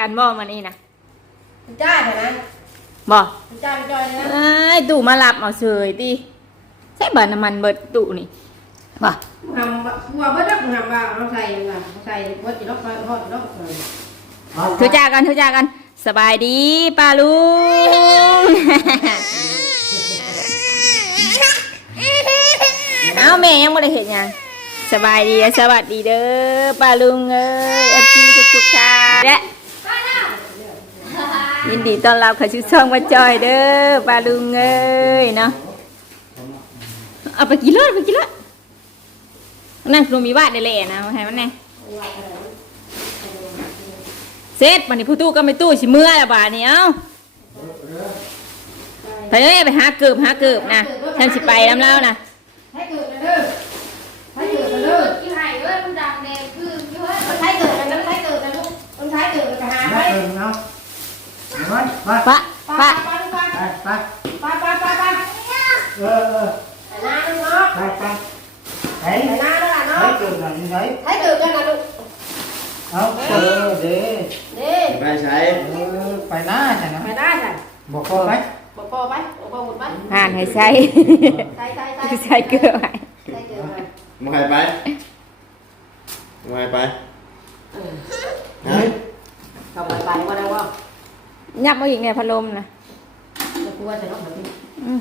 การบ่มานี่นะจ้าเถอะนะบ่จ้าไปจอยเลยนะเอ้ยตู่มารับเอาเฉยติใช้บัตรน้ำมันเบิดตู่นี่บ่ทำหัวเบิดรักทำว่าเราใส่ยังไงใส่เบิดจีรอกทอดจีรอกทุจากันทุจากัน สบายดีป้าลุง เอาแม่ยังไม่ได้เห็นยังสบายดีและสวัสดีเด้อป้าลุงเอ้ยเอฟซีทุกทุกๆท่านและ ยินดีต้อนรับเข้าสู่ช่องมาจอยเด้อปาลุงเอ้ยเนาะเอาไปกินรถไปกินรถนั่งรวมมีวาดได้เลยนะมาให้มันแน่เสร็จวันนี้ผู้ตู้ก็ไม่ตู้สิเมื่อละบาทนี้เอ้าไปเลยไปหาเกือบหาเกือบนะฉันสิไปน้ำเล่านะให้เกิดกันเด้อให้เกิดกันเด้อยี่ห้เอ้ยมันดังแดงคือยี่ห้อมันใช้เกิดกันนั้นใช้เกิดกันลูกมันใช้เกิดกันหาไปเออเนาะ ไปไปปะไปปะไปไปไปไปไปไปไปเออเออไปน้าลูกเนาะไปไปไหนไปน้าแล้วล่ะไหนเนาะเกิดไหนไหนให้เกิดกันนะลูกเอาเออเด้นี่ไปใช้เออไปหน้าใช่ไหมไปได้ค่ะบอกพ่อไปบอกพ่อไปบอกพ่อหมดไปผ่านให้ใช้ใส่ใส่ใส่ใช้เกลือไว้ใส่เกิดมามึงให้ไปมึงให้ไป เออ ฮะ ทำไปไปว่าได้ว่า ยับมาอีกในพัดลมนะจะกลัวจะร้องแบบนี้อืม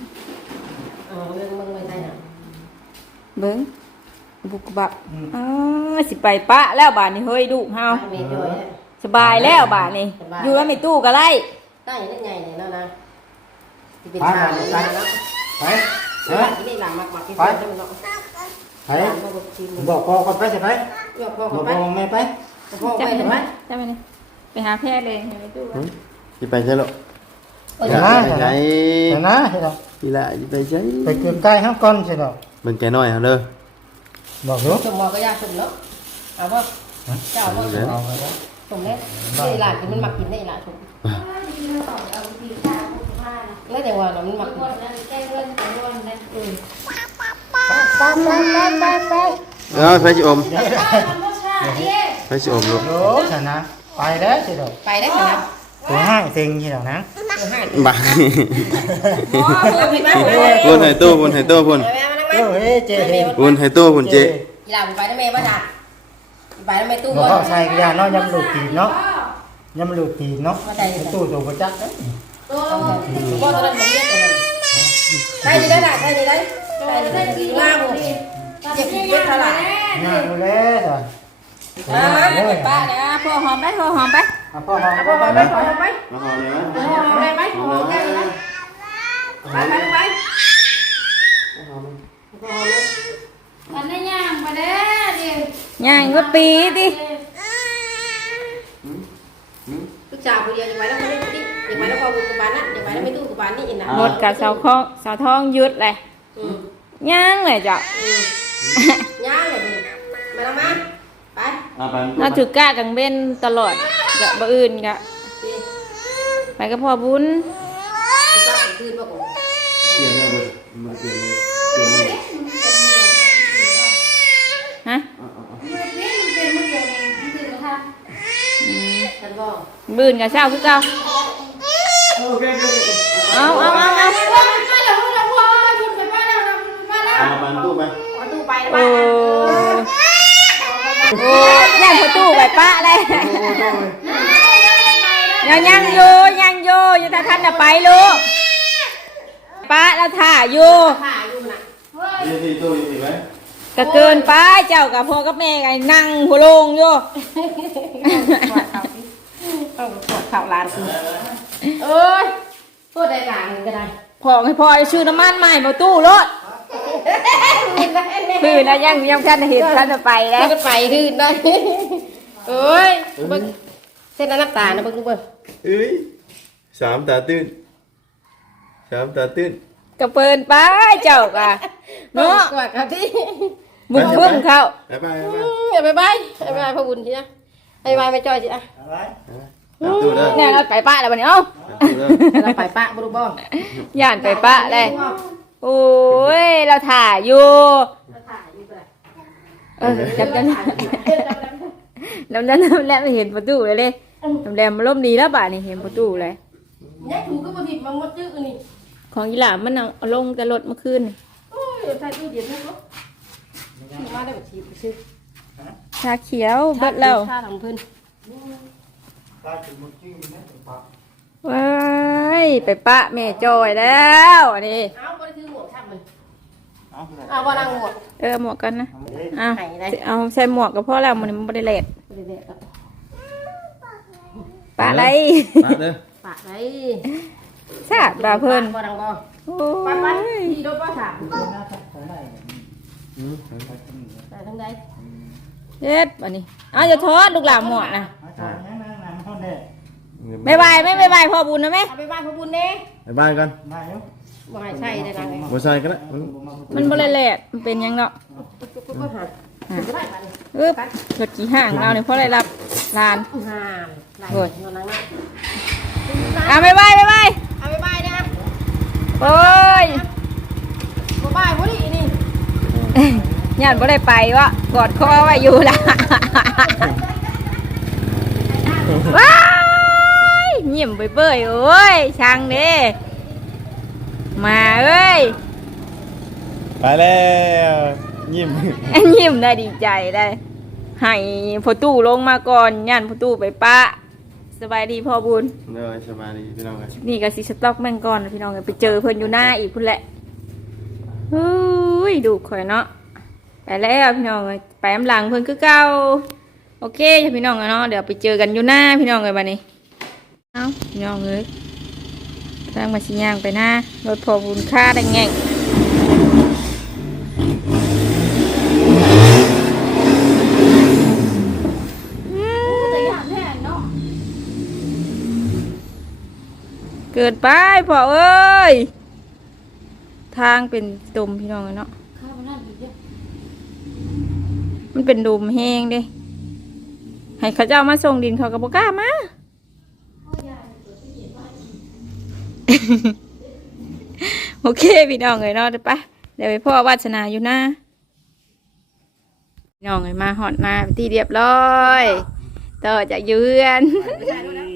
เออมึงมึงไม่ใช่น่ะเบิ้งบุกบับอ๋อสิไปปะแล้วบาทนี้เฮ้ยดูเฮาเมย์ด้วยสบายแล้วบาทนี้อยู่แล้วไม่ตู้ก็ไล่ได้ยังไงเนี่ยนะนะที่เป็นชาเลยนะเนาะไปเออที่นี่หลังมักมักที่เป็นที่มันเนาะไปหลังมาบอกทีมบอกพ่อก่อนไปใช่ไหมยกพ่อบอกไปพ่อแม่ไปพ่อจับไปไปเห็นไหมจับไปนี่ไปหาแพทย์เลยเห็นไหมตู้ ที่ไปใช่หรอเออไปหน้าใช้ไปหน้าใช่ไหมที่ละที่ไปใช้ไปเกินใกล้ห้ามก้อนใช่ไหมมันแกน้อยเขาเด้อบอกรู้สมมอก็ยากสมเนาะเอาว่าเจ้าว่าเอาไปแล้วสมเล็กนี่หลานกินมันมักกินได้หลานสมที่เราสอนเอาดีค่ะผู้ผ้านะแล้วแต่ว่าเรามันมักทุกคนนั้นแจ้งเรื่องของวันนั้นอืมเอาไปชิอมมันก็ใช่เอ๊ะไปชิอมลูกโอ้ชนะไปแล้วใช่ไหมไปได้ขนา ดตัวห้างเต็งใช่ไหมนะตัวห้าบ้าเอาไปบ้านเลยพุ่นให้ตู้พุ่นให้ตู้พุ่นไปมานั่งเอมาอเฮ้ยเจ๊เฮ้ยพุ่นให้ตู้พุ่นเจ๊หลานไปได้แม่บ้านจ้ะไปได้แม่ตู้บอกก่อเขานใส่กระยาเนาะยำลูกตีนเนาะยำลูกตีนเนาะมาใส่ตู้ตัวประจักษ์ตัวก็ตอนนั้นมันเรียกตัวนั้นใช่ดีได้ล่ะใช่ดีได้ตัวใช่ดีได้ได้ดีดีมามากกเลเลยยตอนนี้ยังไงงานดูแลจ้ะอ่าเลยป้าเดี๋ยวพ่อหอมไปพ่อหอมไป เอาพ่อมาเอาพ่พ่ออมาไปไปพ่อไปมาหอมเลยนะพ่อไปไหมพ่อแก้วนะไปไปไปตอนนี้ย่างมาเด้อดิย่างก็ปีดิลูกสาวคนเดียวอย่างไรแล้วไม่ได้ดิอย่างไรแล้วพอบุญกับานนั่นอย่างไรแล้วไม่ตู้กับานนี่อินนะหมดกับสาวคองสาวทองยุดเลยอืมย่างเลยจ้ะอืมย่างเลยมาแล้วมาไปเอาไปน่าถือกล้ากังเบนตลอด กะบ่อื่นกะดิไปกับพ่อบุญคุณป้าคืนบอกผมเปลี่ยนเลยมันเปลี่ยนเลยเปลี่ยนเลยฮะมือนี่มันเป็นมือเดียวเองคือนะคะอืมฉันบอกบืนกับเช้าคือเก่าโอเคโอเคเอาเอาเอาเอาว่ามันมาแล้วเราพอชุดไปบ้านเรามาแล้วเอาไปตู้ไปเอาตู้ไปแล้วโอ้บ้านโอ้ย่างประตูไปป้าเลย ยังยังอยู่ยังอยู่ยังท่านจะไปลูกป้าแล้วถ่าอยู่ถ่ายอยู่น่ะยี่สิบตู้ยี่สิบไหมก็เกินไปเจ้ากับพ่อกับแม่ไงนั่งหัวโลงอยู่ต้องกดข่าวร้านคือเอ้ยพูดได้หลานก็ได้พอให้พ่อชื่อน้ำมันใหม่มาตู้รถคือนะยังยังท่านเห็นท่านจะไปแล้วแล้วก็ไปคืนได้เอ้ยเบิ่งเส้นน้ำตาลนะเบิ่งดูเบิ่ง เอ้ยสามตาตื้นสามตาตื้นก็เปินไปเจ้ากะเนาะกว่าครับที่บุกบึ้มเขาไปไปไปอย่าไปบายอย่าไปบายพ่อบุญทีนะไปบายไปจอยสิอะอะไรตามตู้เด้อเนี่ยเราไปป้าแล้ววันนี้เอ้าตามตู้เด้อเราไปปะบุรุบ้องย่านไปป้าเลยโอ้ยเราถ่ายอยู่ถ่ายอยู่ก็ได้เออจำจำจำจำจำแล้วไม่เห็นประตูเลยเลย แหลมๆมาล่มดีแล้วบ่านี่เห็นประตูเลยเนี่ยถูกก็บ่ทิมันหมดจื้อนี่ของอีหลามันเอาลงแต่รถเมื่อคืนนี่โอ้ยใส่ตู้เย็นนี่ก็มาได้แบบชีไปซื้อชาเขียวเบิดแล้วชาทำเพิ่นตาถึงมันจิ้งนะปะว้ายไปปะแม่จอยแล้วอันนี้เอาบ่ได้ถือหมวกทับมันเอาเลยเอาบ่นั่งหมวกเออหมวกกันนะเอาเลยอ้าวไหนได้เอาใส่หมวกก็พอแล้วมันไม่ได้เลดบ่ได้แดกอะ ปะอะไรมาเด้อปากไว้ทราบบ่าเพิ่นบ่ดังบ่โอ้ไปไปยดีรถบ่ถามอืมไปทางใดเด็ดอันนี้เอาจะทอดลูกหลานหมวกนะเอาจารย์ยังนั่งนั่งเท่านี้ไม่บายไม่ไม่บายพ่อบุญนะแม่เอาไปบ้านพ่อบุญเด้ไปบ้านกันได้แล้วบ่ให้ใช่ได้ดังเลยบ่ใส่ก็ได้มันมันบ่ได้เลดมันเป็นหยังเนาะปุ๊บปุ๊บหาบ่ได้บัดนี้อึ๊บรถกี่ห่างเราเนี่ยเพราะได้รับ ลานห่านไหลโอ้ยนอนนั่งนะอะไม่บายไม่บายเอาไปบ้านนะโอ้ยบ่บ้านบ่ดีนี่ย่านบ่ได้ไปวะกอดคอไว้อยู่ละว้ายยิ้มเบ้ยๆโอ้ยช่างเด้มาเอ้ยไปแล้วยิ้มยิ้มได้ดีใจได้ ให้พอตู้ลงมาก่อนย่านพอตู้ไปปะสบายดีพ่อบุญเด้อสบายดีพี่น้องกันนี่ก็สิสต็อกแม่งก่อนนะพี่น้องเอ้ยไปเจอเพิ่นอยู่หน้าอีกพุ่นแหละเฮ้ยดูข่อยเนาะไปแล้วพี่น้องเอ้ยไปอำหลังเพิ่นคือเก่าโอเคจ้ะพี่น้องเอ้ยเนาะเดี๋ยวไปเจอกันอยู่หน้าพี่น้องเอ้ยบัดนี้เอ้าพี่น้องเอ้ยทางมาสิย่างไปหน้ารถพอบุญค่าได้แง่ง แต่อย่างแท้เนาะ เกิดไปพ่อเอ้ย ทางเป็นตุ่มพี่น้องเอ้ยเนาะ ข้าวมันนั่นอีกเด้อมันเป็นดุมแห้งเด้ ให้เขาเจ้ามาส่งดินเขาก็บอกล้ามา โอเคพี่น้องเลยเนาะเดี๋ยวไปเดี๋ยวไปพ่อวาสนาอยู่นะพี่น้องเลยมาหอดมาเป็นที่เรียบร้อย ต่อจากยืนม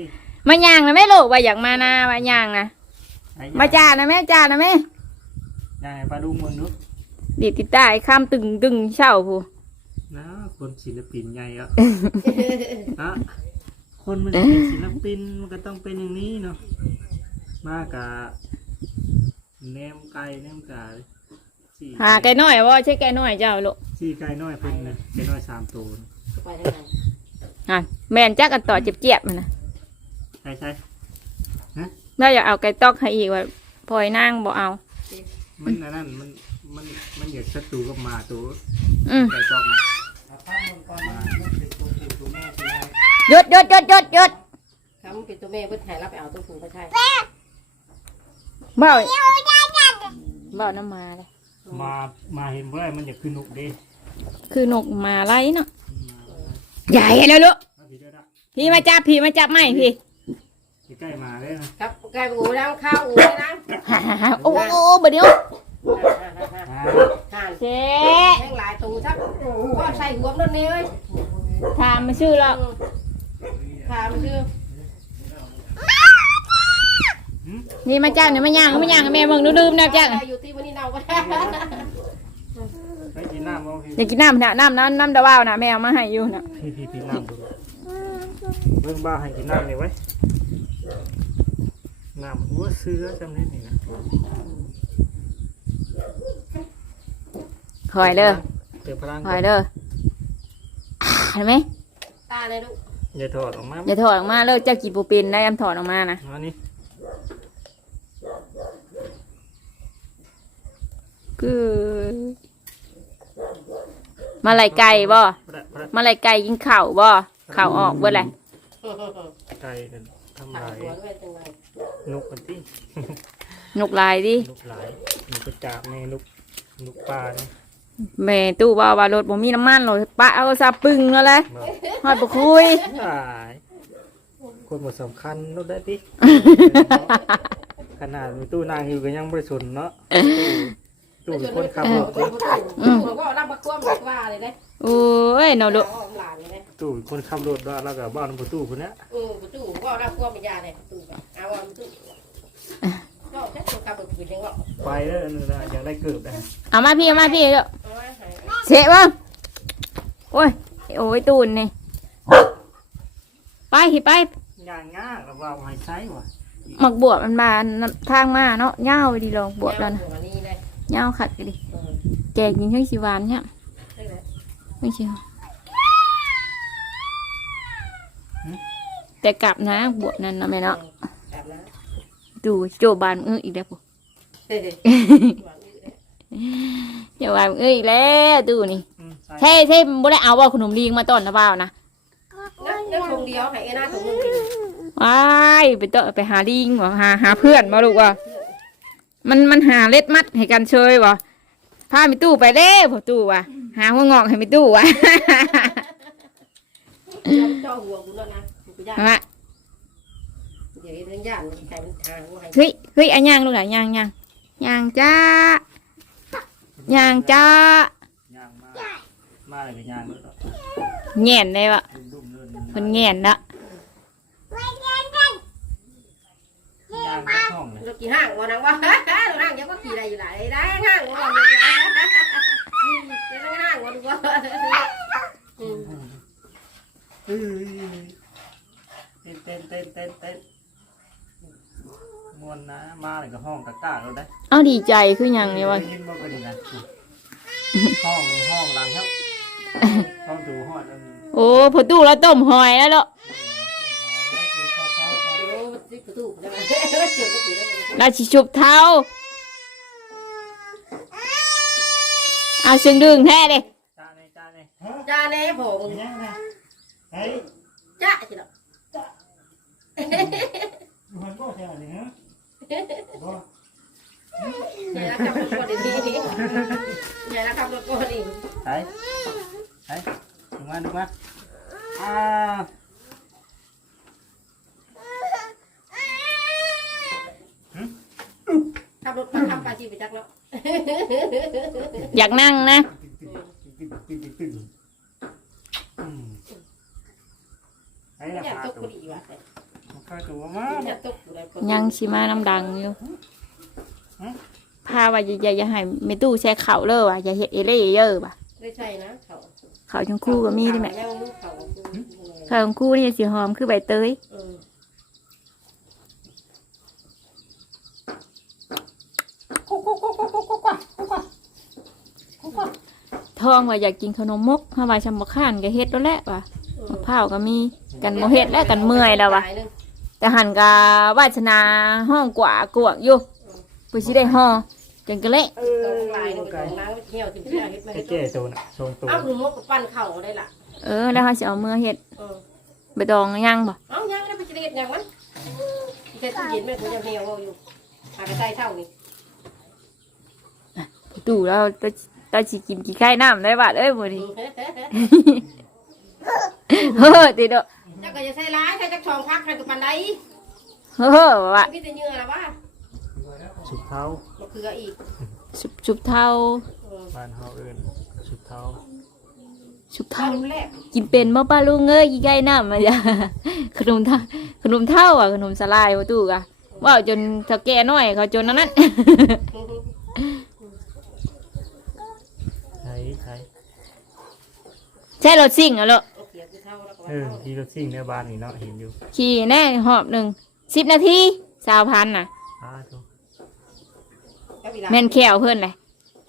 าย่างนะแม่ลูกว่าอยากมานาว่าย่างนะมาจ้านะแม่จ้านะแม่ยังไงปลาดุงมึงดูดีดติดใต้ข้ามตึงตึงเช่าผู้นะคนศิลปินใหญ่อะนะคนมันจะเป็นศิลปินมันก็ต้องเป็นอย่างนี้เนาะมากกะแนมไก่แนมกาสี่หาไก่น้อยว่าใช่ไก่น้อยเจ้าลูกสี่ไก่น้อยเพิ่นนะไก่น้อยสามตัวนะไปทางไหนอะแม่นจักกันต่อเจ็บๆมันนะ ใช่ใช่เราอยากเอาไก่ตอกให้อีกว่าพลอยนางบ่เอา มันอันนั้นมันมันมันอยากศัตรูกับหมาตัวอืม ไก่จอกนะหยุดหยุดหยุดหยุดหยุดคำเป็นตัวแม่เพิ่นให้รับไปเอาตัวผู้ก็ใช่เบ้าเบ้าน้ำมาเลยมามาเห็นว่ามันอยากขึ้นนกเด้คือนกมาไล่เนาะใหญ่แล้วลูกมาพี่เด้อละพี่มาจับพี่มาจับไม่พี่ ใกล้ๆมาเลยนะครับไก่ไปกูแล้วข้าวอูเลยนะฮ่าฮ่าฮ่าโอ้โอ้บ่เดี๋ยวอ่าห่านเจ๊แห้งหลายตูชักก็ใส่หัวมันนี่เว้ยถามมาชื่อเราถามชื่อนี่มาจ้างเนี่ยมาย่างมาย่างให้แม่เบิ่งดูดื่มนะจ้างอยู่ที่วันนี้เนาไปไปกินน้ำบ้างพี่อยากกินน้ำนะน้ำน้ำน้ำดาวาวนะแม่เอามาให้อยู่นะพี่พี่พี่น้ำดูเบิ่งบ้าให้กินน้ำนี่ไว้ น้ำหัวเสือจำเล่นนี่นะคอยเด้อเติมพลังคอยเด้ออ่าเห็นไหมตาเลยลูกอย่าถอดออกมาอย่าถอดออกมาเลิกเจ้ากินปูปินได้ยำถอดออกมานะอันนี้คือมาลายไก่บ่พระพระมาลายไก่ยิงเข่าบ่เข่าออกเบ่แหละไก่นั่นทำถามลาย หัวด้วยจังไงนกกันที่ นกลายดินกหลายนกกระจาบในนกนกปลาเนี่ยแม่ตู้บ่ว่ารถบ่มีน้ำมันหรอกปะเอาซาปึงแล้วแหละบอกฮอดบ่คุย หลายคนหมดสำคัญนกได้ดิ ขนาดมีตู้นางอยู่ก็ยังบริสุทธิ์เนาะ ตู้ตู้เป็นคนขับรถอืมก็รับบักควมบักว่าเลยนะโอ้ยเนาะลูกเอาหลานเลยนะตู้เป็นคนขับรถว่าแล้วก็บ้านประตูคนเนี้ยเออประตูก็รับควมเป็นยาเลยประตูไปเอาว่าประตูก็แค่ตัวขับรถปืนยังว่าไปแล้วนั่นนะอยากได้เกิบนะเอามาพี่เอามาพี่ลูกเอาไว้ให้เสะบ่โอ้ยโอ้ยตูนนี่ไปสิไปงานง่ายแล้วว่าให้ใช้ว่ะหมักบวบมันบานทางมาเนาะย่าวไปดีลองบวบแล้วนะเอานี่เล ยย่าวขัดไปดิเออแกงกินเครื่องชีหวานเนี่ยได้เลยไม่เชียวแต่กลับนะบวบนั่นนะแม่เนาะแบบนั้นดูโจบานมืออีกแล้วปุ๊เฮ้ยอย่าวานมืออีกแล้วดูนี่อืมใช้ใช่ใช่บ่ได้เอาว่าขนมลีงมาต้อนนะเปล่านะนั่นนั่นทงเดียวให้ไอ้หน้าถุงนึงว้ายไปต้อไปหาลิงวะหาหาเพื่อนมาลูกวะ มันมันหาเล็ดมัดให้กันเชยวะพามิตู้ไปเด้พอตู้วะหาหัวงอกให้มิตู้วะเจ้าหัวกูแล้วนะกูย่าเอาละเดี๋ยวเรื่องย่านมันใครมันทางว่าให้เฮ้ยเฮ้ยอันยางลูกหลานยางยางยางจ้ายางจ้ายางมามาอะไรกับยางเลยเนาะแง่นได้วะดุมๆเลื่อนเพิ่นแง่นละ ยาง ถกี่ห้างวันนั้นว่าห้างยังก็ขี่ได้อยู่หลายได้ห้างวันนี้ได้ห้างวันว่าเอ้ยเต้นเต้นเต้นเต้นมวนนะมาอะไรกับห้องกะกะเราได้เอาดีใจคือหยังเนี่ยวะยินบ่ก็ดีนะห้องห้องหลังครับห้องดูห้องแล้วโอ้พอตู้แล้วต้มหอยแล้วเนาะโอ้ประตูได้ไหม เราชิชุบเท้าเอาเสียงดึงแท้เลยจ้าเลยจ้าเลยจ้าแน่ผมยังไงเฮ้ยจ้าสิเนาะมันก็ใช่ไหมฮะเนี่ยนะครับรถก็ดีเนี่ยนะครับรถก็ดีไปไปดูมาดูมาอ่า ขับรถไปทำปาจีไปจักแล้ว อยาก นั่งนะตึ้งตึ้งตึ้งตึ้งอืมไอ้ละเนี่ยพาตกตัพวอดีว่ะพาตัวมาเนี่ยตกอยู่ได้ยังชิมาน้ำดังอยู่พาว่าอย่าอย่าอย่าให้เมตู้แช่เข่าเลยว่ะอย่าเฮ็ดเอเล่เยอะว่ะไม่ใช่นะเขาเข่าจังคู่ก็มีได้ไหมแล้วลูกเขาเข่าจังคู่นี่สีหอมคือใบเตยเออ ทองว่าอยากกินขนมมกถ้าว่าชำบะข้านก็เฮ็ดแล้วแหละว่ะมะพร้าวก็มีกันโมเฮ็ดแล้วกันเมื่อยแล้วว่ะแต่หันกาวาสนาห้องกว่ากวกอยู่ปุสิได้ห้องจังกะเละเออลายนึงตรงนั้นเที่ยวถึงเที่ยวเฮ็ดมาไอ้เฮ็ดเจ้ตัวน่ะทรงตัวเอาคือมกปั้นเข่าได้ล่ะเออแล้วเขาสิเอาเมื่อเฮ็ดเออใบตองยังบ่เอายังได้ไปจะเฮ็ดยังมันแค่ตู้เย็นแม่กูยังเหี่ยวอยู่หากระจายเท่านี่ตู่แล้ว ตาตาสิกินกี่ไข่น้ำได้บาดเอ้ยมื้อนี้เฮ้อติดเด้อเจ้าก็จะใส่ร้ายใส่จักชองพักใส่กับปันไดเฮ้อว่ะพี่จะเนื้อละว่าสุดเท้ามะเขืออีกชุบชุบเท่าเออบ้านเฮาเอิ้นสุดเท้าชุบข้าเท่าวแรกกินเป็นบ่ป้าลุงเอ้ยกี่ไข่น้ำมาจ้ะขนมเท่าขนมเท่าอะขนมสลายบ่ตู่กะว้าวจนเท่าแก่น้อยเขาจนอันนั้น ไทยไทย ใช่รถซิ่งอะลูกเอาเขียดคือเท่าแล้วก็เออที่รถซิ่งในบ้านนี่เนาะเห็นอยู่ขี่แน่หอบหนึ่งสิบนาทีสาวพันน่ะอ้าทุกแม่นแขวเพิ่นเลย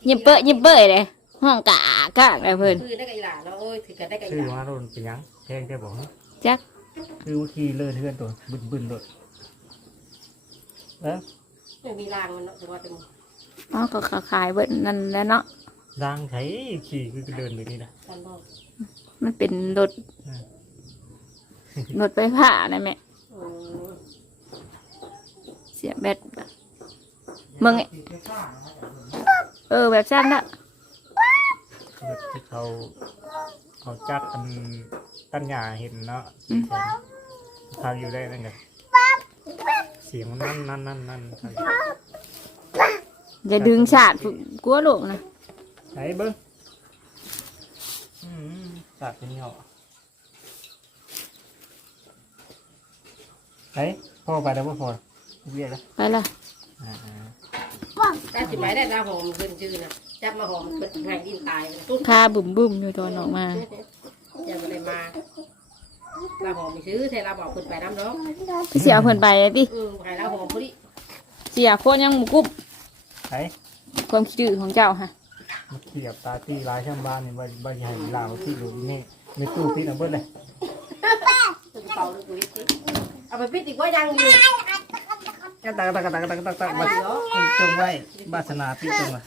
ยิบเปอะยิบเปอะเลยห้องกะกะอะไรเพิ่นคือได้กับอีหลาเนาะเอ้ยถือกันได้กับอีชื่อหลาว่าโดนเป็นหยังแพงแกบอกฮะจักคือว่าขี่เลื่อนเทือนตัวบึนบึนๆรถเอ้อไม่มีรางมันเนาะแต่ว่าเต็มอ๋อก็ขายเบิดนั่นแหล้วเนาะดังไถขี่คือเดินไปนี่นะกันบอก มันเป็นรถอืมรถไฟฟ้านะแม่อืมเสียแบตมึงไงเออแบบสั้นละรถที่เขาเขาจัดอันตั้นหยาเห็นเนาะทางอยู่ได้นั่นไงเสียงมันนั่นนั่นนั่นนั่นครับอย่าดึงฉาดกลัวลูกนะไหนเบิ้งอื มจัดเป็นเหาะไหนพ่อไปแล้วพ่อพอเรียกแล้วไปละอ่าแต่สิไปได้ดาวหอมขึ้นชื่อนะจับมาหอมเพิ่นให้ดินตายเลยตุ้นพาบุ่มบุ่มอยู่ตอนออกมาอย่าบ่ได้มาลาหอมไปซื้อแต่ลาบอกเพิ่นไปน้ำเนาะเสียเพิ่นไปเลยติอืมให้ลาหอมพอดีเสียโคนยังหมูกรุบไหนความคิดดื้อของเจ้าค่ะมา เขียบตาตีลายช่างบ้านนี่บ่บ่ใหญ่ลาวที่ดูนี่ในตู้พี่เอาเบิ้ลเลยเป่าลูกวิทย์เอาไปปิดอีกว่ายังอยู่ตักตักตักตักตักตักตักบัดจงไว้บาสนาพี่จงไว้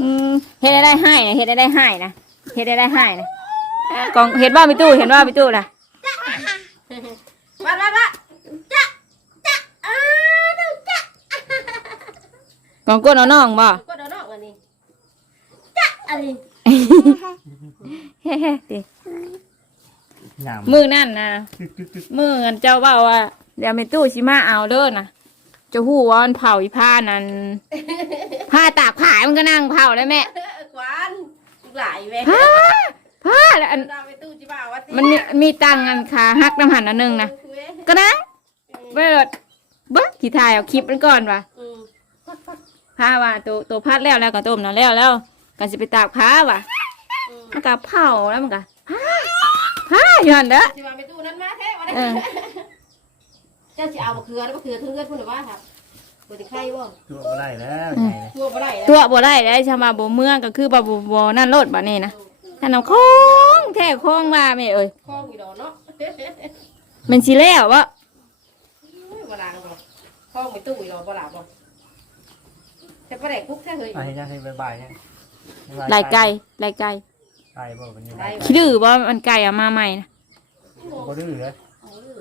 อืมเฮ็ดได้ได้ให้นะเฮ็ดได้ได้ให้นะเฮ็ดได้ได้ให้นะกองเห็นว่ามีตู้เห็นว่ามีตู้ล่ะมามามาจ๊ะจ๊ะอ้าดูจ๊ะกองก้นเอาน้องบ่ ก็เดนอกอันนี้ จ๊ะอันนี้เฮ้ๆติหยามมือนั่นนะจึ๊กจึ๊กจึ๊กมือกันเจ้าเว่าว่าเดี๋ยวมีตู้ชิมาเอาเด้อนะเจะหู้ว่ามันเผาอีผ้านั่นผ้าตากผ้ามันก็นั่งเผาได้แม่กวานหลายแม่ผ้าผ้าแล้วอันดาวไปตู้จิบ่าวว่าติมันมีมีตังค์อันขาหักน้ำหันอันหนึงนะก็นะเบิดเบิ้ขี่ถ่ายเอาคลิปมันก่อนว่ะอืมผ้าว่าตัวตัวพัดแล้วแล้วก็ต้มน้ำแล้วแล้ว ก็สิไปตากผ้าว่ะอืมมันก็เผาแล้วมันก็ผ้าผ้าอยู่หันเด้อจิบ่าวไปตู้นั้นมาแท้ว่าได้เออเจ้าสิเอามะเขือแล้วมะเขือถึงเงินพุ่นหรือว่าครับบ่ได้ใครบ่ตัวบ่ได้แล้วไงเลยทั่วบ่ได้แล้วตัวบ่ได้ได้ชาวมาบ่เมืองก็คือบ่บ่บ่นั่นโลดบัดนี้นะท่านเอาของแท้ของว่าแม่เอ้ยคล้องอยู่ดอกเนาะมันสิแล้ววะบ่ลางดอกคล้องไปตู้อีดอกบ่หลับบ่แต่บ่ได้คุกแท้เฮ้ยอะให้ยังให้บายบายเนี่ยบ๊ายบาย ลายไก่ลายไก่ไก่บ่เป็นยังไงคิดดื้อบ่มันไก่เอามาใหม่นะบ่ดื้อเลย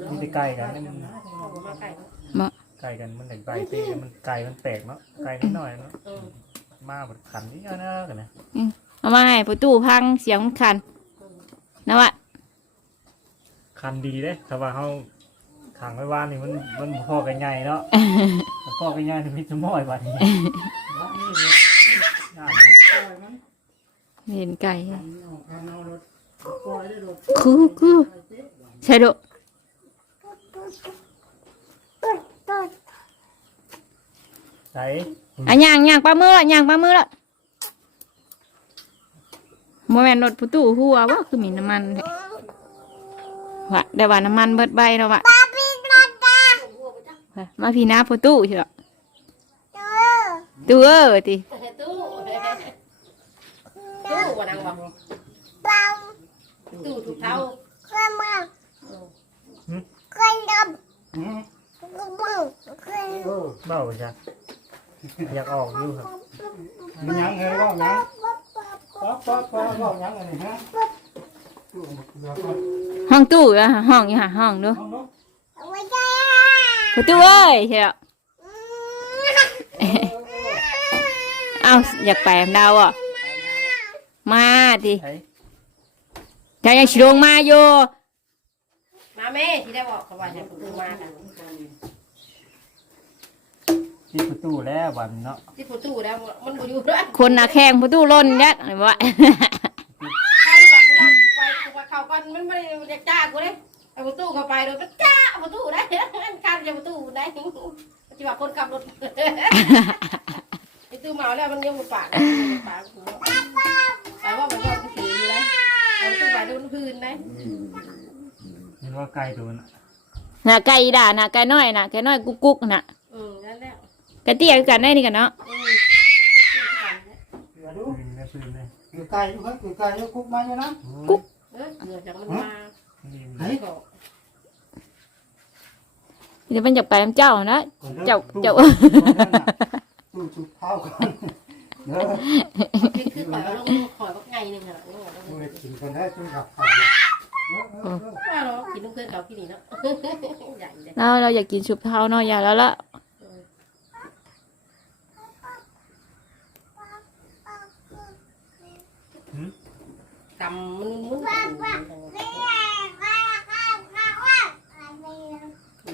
มีแต่ไก่กันนี่มันเอามาใกล้บ่ไก่กันมันแต่ไก่เต้มันไก่มันแตกเนาะไก่นิดหน่อยเนาะเออมาบดขันนี่เยอะนะกันนะเอามาให้ประตูพังเสียงมันคันนะวะคันดีเด้ถ้าว่าเฮาขังไว้ว่านนี่มันมันบ่พอกันใหญ่เนาะแล้วพอกันใหญ่นี่มีสมอยบัดนี้ ย่านเห็นไก่ คือคือใช่ดูใส่อะย่างย่างปลามือละย่างปลามือละโมแมนรถประตูหัววะคือมีน้ำมันแท้วะได้ว่าน้ำมันเบิดใบแล้ววะมาพี่น้าประตูใช่หรอตู้เออติ ตู้ตู้บ่นางบ่ตู้ถูกเท้าเบ้าจ้ะอยากออกอยู่ครับมันยังไงบ้างยังป๊อปป๊อปป๊อปบอกยังไงฮะห้องตู้อะห้องอยู่หาห้องดูประตูเอ้ยใช่หรอเอาอยากแปลมดาวอะ มาดิใส่จะยังชิลงมาอยู่มาแม่ที่ได้บอกเขาว่าจะตู้มากันที่ประตูแล้วบันเนาะที่ประตูแล้วมันบ่อยู่ด้วยคนน่ะแข่งประตูล้นยัดอะไรวะ ใครกับกูนั่งไปกูมาเข้ากันมันไม่ได้อยากจ้ากูเลยเอาประตูเข้าไปโดยมันจ้าเอาประตูได้อันการจะประตูได้ที่ว่าคนขับรถไอ้ตู้เมาแล้วมันยังปากปากกู แต่ว่ามันก็ถืออยู่ได้เอาตู้ไปโดนพื้นได้เห็นว่าไก่ตัวน่ะน่ะไก่ด่าน่ะไก่น้อยน่ะไก่น้อยกุ๊กกุ๊กน่ะอืมนั่นแหละไก่เตี้ยคือกันได้นี่กันเนาะอืมปืนได้ปืนได้อยู่ไกลอยู่ครับอยู่ไกลอยู่คุกมาอยู่นะกุ๊กเออเดี๋ยวจากมันมานี่ก็เดี๋ยวมันจะไปน้ำเจ้านะเจ้าเจ้าตู้จุดเท้ากัน เด้อคือคือปล่อยลงคอยก็ไงนึงขนาดนี้ตู้เล็กกินกันได้ตู้ขับเขาเออเออเออว่าเรากินน้ำเกลือเขากินนี่เนาะใหญ่เลยเราเราอยากกินชุบเท้าเนาะอย่าแล้วละกำมันมุน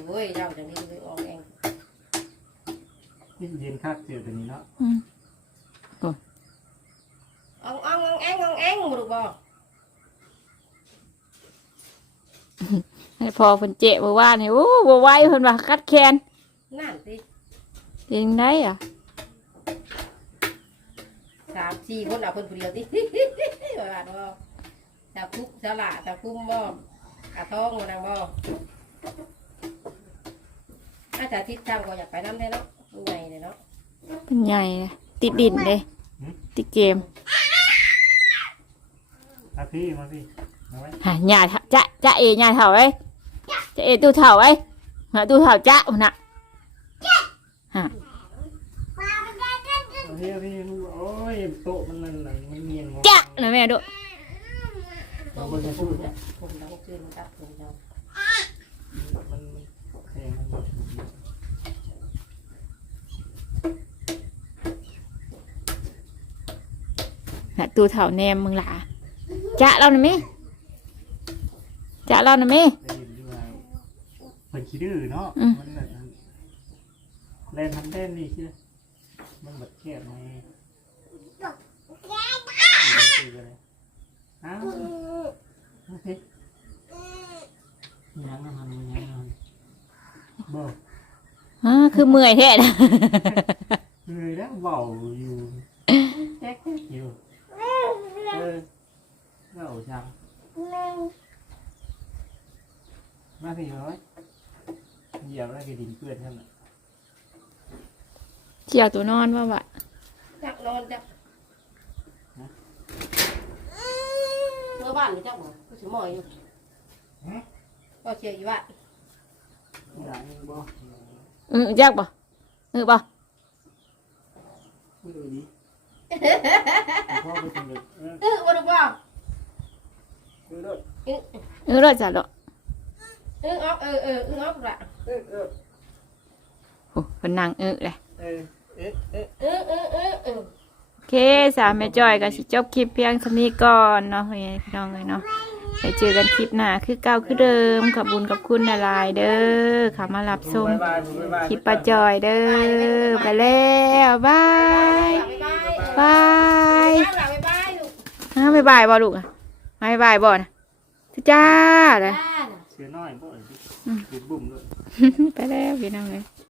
โอ้ยเจ้าจังนี้เลยออกเองเย็นคักเจอตัวนี้เนาะ อืม บ่ลูกบ่ให้พอเพิ่นเจ๊บ่ว่านี่โอ้บ่ไหวเพิ่นว่าคัดแคนนั่นสิเฮ็ดจังไดอะสามสี่คนเอาคนผู้เดียวติ ว่าว่าบ่จะคุกจะหละจะคุ้มบ่กะท้องบ่นางบ่อาจารย์ทิศทางก็อยากไปน้ำได้เนาะมันใหญ่เลยเนาะเป็นใหญ่นะติดดินเด้ติดเกม มาพี่มาพี่มาไว้หาหญ้าเถาจะจะเอหญ้าเฒ่าเอ้ยจะเอตู้เฒ่าเอ้ยหาตู้เฒ่าจะพุ่นน่ะฮะเอาพี่เอาพี่โอ้ยโต๊ะมันนั่นน่ะมันเงียนงอจะนะแม่ดูเราบ่จะสู้เนี่ยผมต้องขึ้นครับผมเนาะมันแข็งมันหาตู้เฒ่าแนมมึงหล่ะ จะเราน่ะแม่จะเราน่ะแม่ได้ยินด้วยเปิดขี้ดื้อเนาะอืม มันแบบแล่นทำเต้นนี่คิดมันแบบเครียดไงอ้าวโอเคยังนะมันยังนะบ่อ่าคือเมื่อยแท้นะ เลยแล้วเบาอยู่แจ๊กอยู่เออเบาจังมาสิร้อยเหยียบแล้วก็ดินเปื้อนท่านน่ะ เจียวตัวนอนว่าว่ะจักนอนจักเมื่อบ้านนี่จักบ่ก็สิหมอยอยู่ก็เชียร์อยู่ว่าอย่างนี้บ่เออจักบ่เออบ่ไม่ดูดิพ่อไปทำเลยเออเออบ่ลูกบ่ดูด้วยเออรอดจ้ะลูกเออออกเออเออเออออกละเออเออโอ้เพิ่นนั่งเออเลยเออ เอ๊ะเอ๊ะเออเออเออเออโอเคสามแม่จอยก็สิจบคลิปเพียงเท่านี้ก่อนเนาะพี่น้องเลยเนาะไปเจอกันคลิปหน้าคือเก่าคือเดิมขอบบุญกับคุณนาลายๆเด้อขามารับชมบ๊ายบายบ๊ายบายคลิปป้าจอยเด้อไปแล้วบายบ๊ายบายบายบ๊ายบายลูกอ้าวบายบายบ่ลูกอะบายบายบ่นะจ้าเลยจ้าเสือน้อยบ่อยดิบุ่มบุ่มเลยไปแล้วพี่น้องเลย